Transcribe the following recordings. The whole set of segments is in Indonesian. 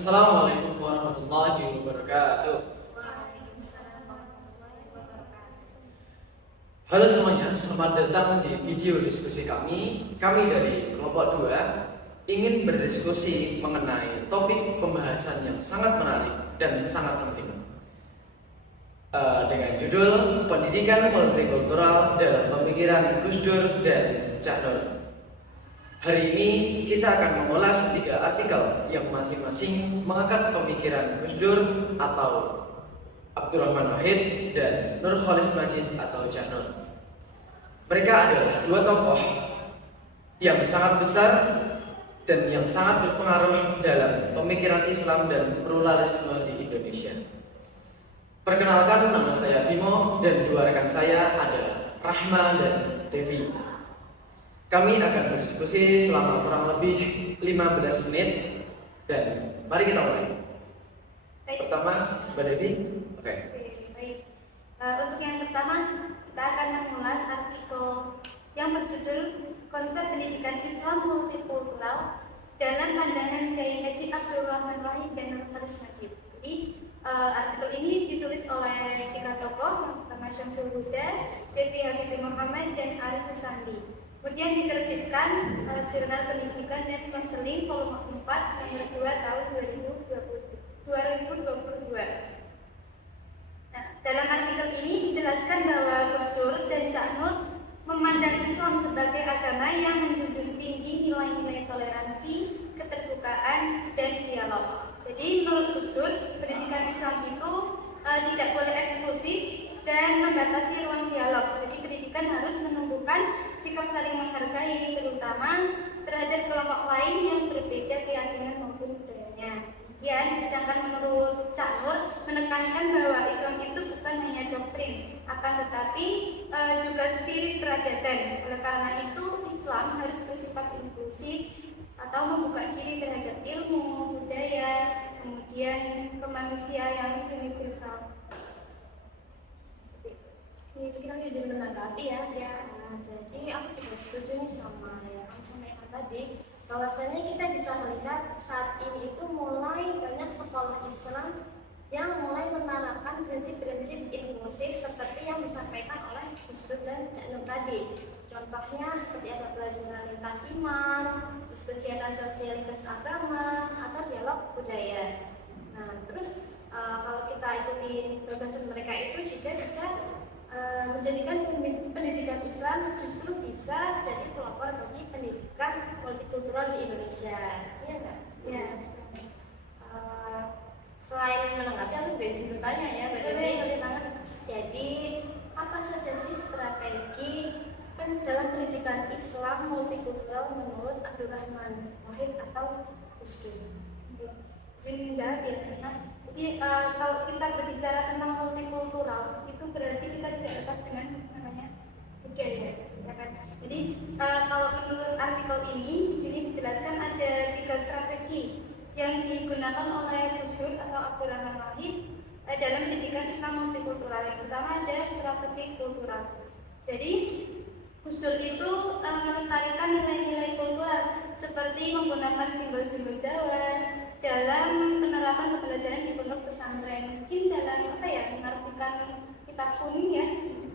Assalamualaikum warahmatullahi wabarakatuh. Waalaikumsalam warahmatullahi wabarakatuh. Halo semuanya, selamat datang di video diskusi kami. Kami dari kelompok 2 ingin berdiskusi mengenai topik pembahasan yang sangat menarik dan sangat penting. Dengan judul Pendidikan Multikultural dalam Pemikiran Gus Dur dan Cak Nur. Hari ini kita akan mengulas 3 artikel yang masing-masing mengangkat pemikiran Gus Dur atau Abdurrahman Wahid dan Nurcholish Madjid atau Cak Nur. Mereka adalah 2 tokoh yang sangat besar dan yang sangat berpengaruh dalam pemikiran Islam dan pluralisme di Indonesia. Perkenalkan, nama saya Bimo dan 2 rekan saya ada Rahma dan Devi. Kami akan berdiskusi selama kurang lebih 15 menit dan mari kita mulai. Pertama, Mbak Devi. Oke. Baik. Untuk yang pertama, kita akan mengulas artikel yang berjudul Konsep Pendidikan Islam Multikultural dalam Pandangan Kiai Haji Abdurrahman Wahid dan Nurcholish Madjid. Jadi, artikel ini ditulis oleh 3 tokoh, yang pertama Syamsul Huda, Devi Habibie Muhammad, dan Ari Susandi. Kemudian diterbitkan Jurnal Pendidikan dan Konseling volume 4 nomor 2 tahun 2022. Nah, dalam artikel ini dijelaskan bahwa Gus Dur dan Cak Nur memandang Islam sebagai agama yang menjunjung tinggi nilai-nilai toleransi, keterbukaan, dan dialog. Jadi menurut Gus Dur, pendidikan Islam itu tidak boleh eksklusif dan membatasi ruang dialog. Jadi pendidikan harus menumbuhkan sikap saling menghargai, terutama terhadap kelompok lain yang berbeda keyakinan maupun budayanya. Sedangkan menurut Cak Nur menekankan bahwa Islam itu bukan hanya doktrin, akan tetapi juga spirit peradaban. Oleh karena itu Islam harus bersifat inklusif atau membuka diri terhadap ilmu, budaya, kemudian kemanusiaan yang universal. Mungkin aku izin menanggapi ya. Jadi aku juga setuju nih sama yang kamu sampaikan tadi, bahwasanya kita bisa melihat saat ini itu mulai banyak sekolah Islam yang mulai menerapkan prinsip-prinsip inklusif seperti yang disampaikan oleh Gus Dur dan Cak Nur tadi. Contohnya seperti ada pelajaran lintas iman, terus kegiatan sosial lintas agama, atau dialog budaya. Nah, terus kalau kita ikuti gagasan mereka itu juga bisa menjadikan pendidikan Islam justru bisa jadi pelopor bagi pendidikan multikultural di Indonesia. Iya enggak? Ya. Selain menanggapi, aku juga izin bertanya ya, Mbak Dewi. Jadi, apa saja sih strategi dalam pendidikan Islam multikultural menurut Abdurrahman Wahid atau Gus Dur? Izin menjawab ya, karena jadi kalau kita berbicara tentang multikultural itu berarti kita tidak lepas dengan namanya budaya, ya kan? Jadi kalau menurut artikel ini di sini dijelaskan ada 3 strategi yang digunakan oleh Gus Dur atau Abdurrahman Wahid dalam pendidikan Islam multikultural. Yang pertama ada strategi kultural. Jadi Gus Dur itu melestarikan nilai-nilai kultural seperti menggunakan simbol-simbol Jawa dalam penerapan pembelajaran di pondok pesantren, mungkin dalam mengartikan kitab kuning ya,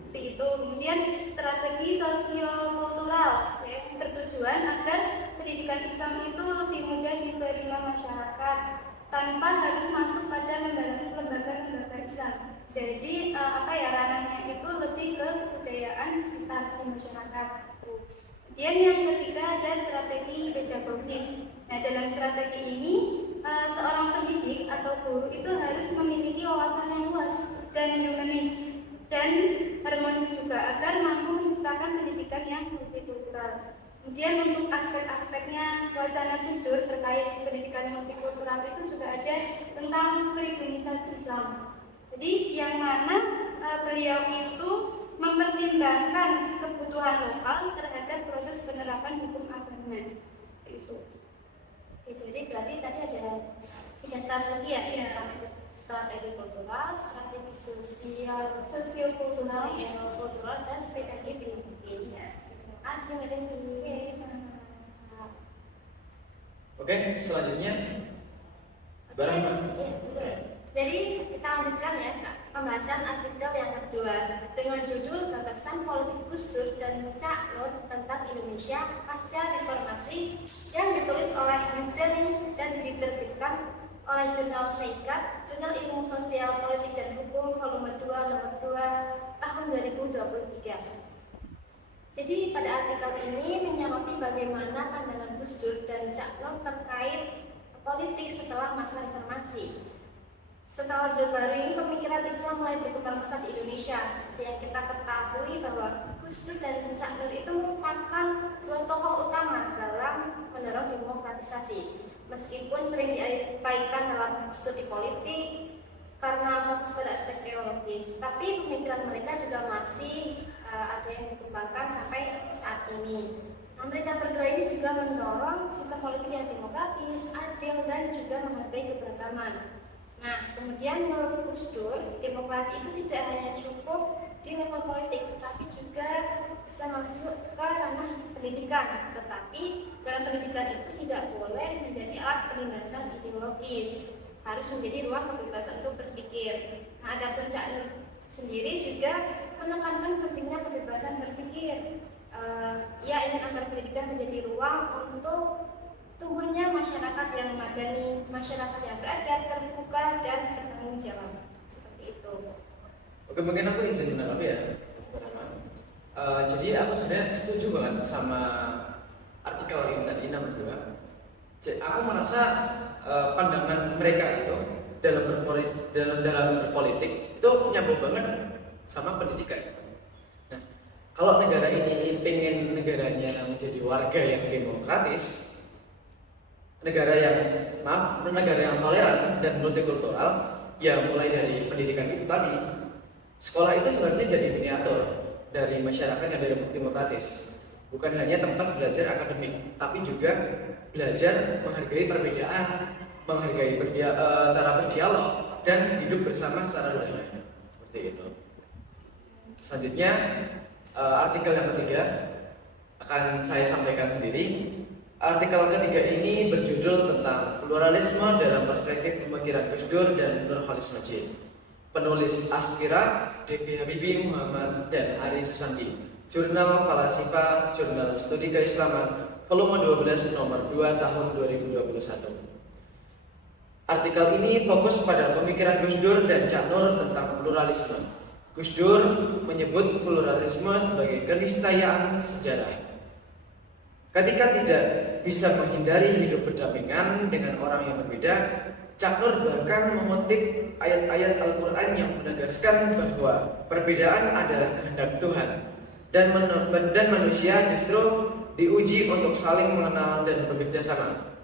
seperti itu. Kemudian strategi sosiokultural bertujuan agar pendidikan Islam itu lebih mudah diterima masyarakat tanpa harus masuk pada lembaga-lembaga Islam. Jadi ranahnya itu lebih ke kebudayaan sekitar di masyarakat. Kemudian yang ketiga ada strategi pedagogis. Nah, dalam strategi ini seorang pendidik atau guru itu harus memiliki wawasan yang luas dan humanis dan harmonis juga agar mampu menciptakan pendidikan yang multikultural. Kemudian untuk aspek-aspeknya wacana Gus Dur terkait pendidikan multikultural itu juga ada tentang peribunisasi Islam. Jadi yang mana beliau itu mempertimbangkan kebutuhan lokal terhadap proses penerapan hukum agama itu. Oke, jadi berarti tadi ada 3 strategi ya, pertama itu strategi kultural, strategi sosiokultural, dan strategi pedagogis. Terima kasih Mbak Dewi. Oke, selanjutnya Barang Mbak. Iya, betul. Jadi kita lanjutkan ya pembahasan artikel yang kedua dengan judul gagasan politik Gus Dur dan Cak Nur tentang Indonesia pasca reformasi yang ditulis oleh Yusdani dan diterbitkan oleh Jurnal Seikat, Jurnal Ilmu Sosial Politik dan Hukum volume 2 nomor 2 tahun 2023. Jadi pada artikel ini menyoroti bagaimana pandangan Gus Dur dan Cak Nur terkait politik setelah masa reformasi. Setelah Orde Baru ini pemikiran Islam mulai berkembang pesat di Indonesia. Seperti yang kita ketahui bahwa Gus Dur dan Cak Nur itu merupakan dua tokoh utama dalam mendorong demokratisasi. Meskipun sering diabaikan dalam studi politik karena fokus pada aspek teologis, tapi pemikiran mereka juga masih ada yang dikembangkan sampai saat ini. Nah, mereka berdua ini juga mendorong sistem politik yang demokratis, adil, dan juga menghargai keberagaman. Nah, kemudian menurut Gus Dur, demokrasi itu tidak hanya cukup di level politik, tetapi juga bisa masuk ke ranah pendidikan. Tetapi dalam pendidikan itu tidak boleh menjadi alat penindasan ideologis, harus menjadi ruang kebebasan untuk berpikir. Nah, adapun Cak Nur sendiri juga menekankan pentingnya kebebasan berpikir. Ia ingin agar pendidikan menjadi ruang untuk tumbuhnya masyarakat yang madani, masyarakat yang beradab, terbuka, dan bertanggung jawab. Seperti itu. Oke, mungkin aku izin menanggapi ya. Jadi aku sebenarnya setuju banget sama artikel ini tadi nomor 2. Aku merasa pandangan mereka itu dalam berpolitik itu nyambung banget sama pendidikan. Nah, kalau negara ini pengen negaranya menjadi warga yang demokratis, negara yang toleran dan multikultural, ya mulai dari pendidikan itu tadi. Sekolah itu sebenarnya jadi miniatur dari masyarakat yang demokratis. Bukan hanya tempat belajar akademik, tapi juga belajar menghargai perbedaan, menghargai cara berdialog, dan hidup bersama secara damai. Seperti itu. Selanjutnya, artikel yang ketiga akan saya sampaikan sendiri. Artikel ketiga ini berjudul tentang pluralisme dalam perspektif pemikiran Gus Dur dan Nurholis Majid. Penulis Aspira, Devi Habibie Muhammad, dan Ari Susandi. Jurnal Falasifa, Jurnal Studi Keislaman, volume 12 nomor 2 tahun 2021. Artikel ini fokus pada pemikiran Gus Dur dan Cak Nur tentang pluralisme. Gus Dur menyebut pluralisme sebagai keniscayaan sejarah. Ketika tidak bisa menghindari hidup berdampingan dengan orang yang berbeda, Cak Nur bahkan mengutip ayat-ayat Al-Quran yang menegaskan bahwa perbedaan adalah kehendak Tuhan dan manusia justru diuji untuk saling mengenal dan bekerja sama.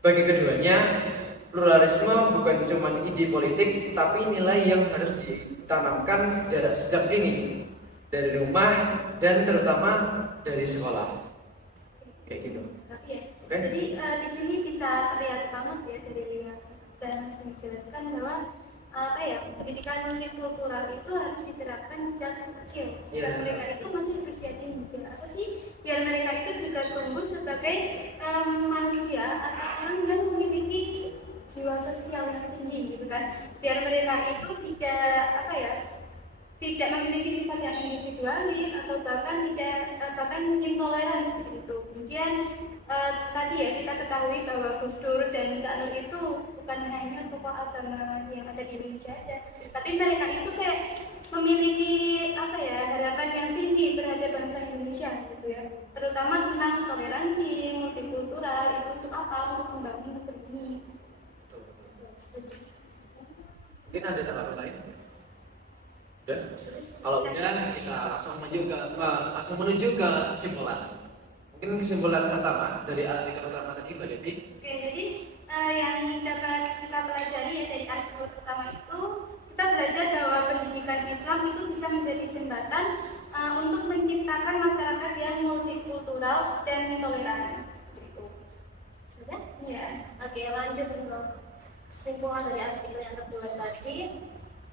Bagi keduanya, pluralisme bukan cuma ide politik, tapi nilai yang harus ditanamkan sejak dini, dari rumah dan terutama dari sekolah. Kayak gitu. Okay. Jadi di sini bisa terlihat banget ya dari yang dan menjelaskan bahwa pendidikan multikultural itu harus diterapkan sejak kecil. Sejak mereka itu masih berusia dini. Apa sih? Biar mereka itu juga tumbuh sebagai manusia atau orang yang memiliki jiwa sosial yang tinggi, gitu kan? Biar mereka itu tidak memiliki sifat yang individualis atau bahkan intoleran seperti itu. Kemudian tadi ya kita ketahui bahwa Gus Dur dan Cak Nur itu bukan hanya tokoh agama yang ada di Indonesia saja, tapi mereka itu kayak memiliki harapan yang tinggi terhadap bangsa Indonesia gitu ya. Terutama tentang toleransi, multikultural, itu untuk apa? Untuk membangun negeri ini. Mungkin ada tanggapan lain? Udah? Kalau udah, kita langsung menuju ke kesimpulan. Mungkin kesimpulan pertama dari artikel pertama tadi, Mbak Devi. Oke, jadi yang dapat kita pelajari ya dari artikel pertama itu, kita belajar bahwa pendidikan Islam itu bisa menjadi jembatan untuk menciptakan masyarakat yang multikultural dan toleran. Sudah? Iya. Oke, lanjut untuk kesimpulan dari artikel yang kedua tadi,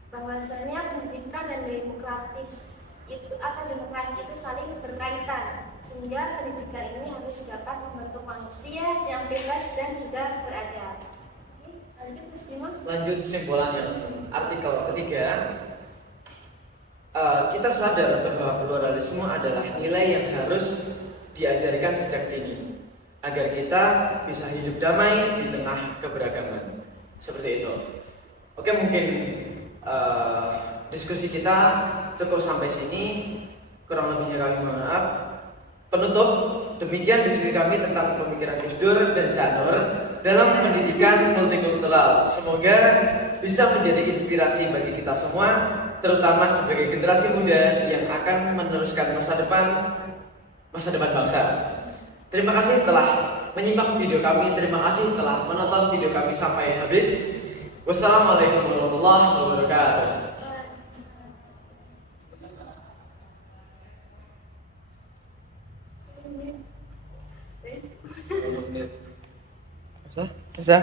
bahwasanya pendidikan dan demokrasi itu saling berkaitan, sehingga pendidikan ini harus dapat membentuk manusia yang bebas dan juga beradab. Oke, lanjut. lanjut kesimpulan yang artikel ketiga. Kita sadar bahwa pluralisme adalah nilai yang harus diajarkan sejak dini agar kita bisa hidup damai di tengah keberagaman. Seperti itu. Oke, mungkin diskusi kita cukup sampai sini. Kurang lebihnya kami mohon maaf. Penutup, demikian diskusi kami tentang pemikiran Gus Dur dan Cak Nur dalam pendidikan multikultural. Semoga bisa menjadi inspirasi bagi kita semua, terutama sebagai generasi muda yang akan meneruskan masa depan bangsa. Terima kasih telah menyimak video kami. Terima kasih telah menonton video kami sampai habis. Wassalamualaikum warahmatullahi wabarakatuh. Bisa?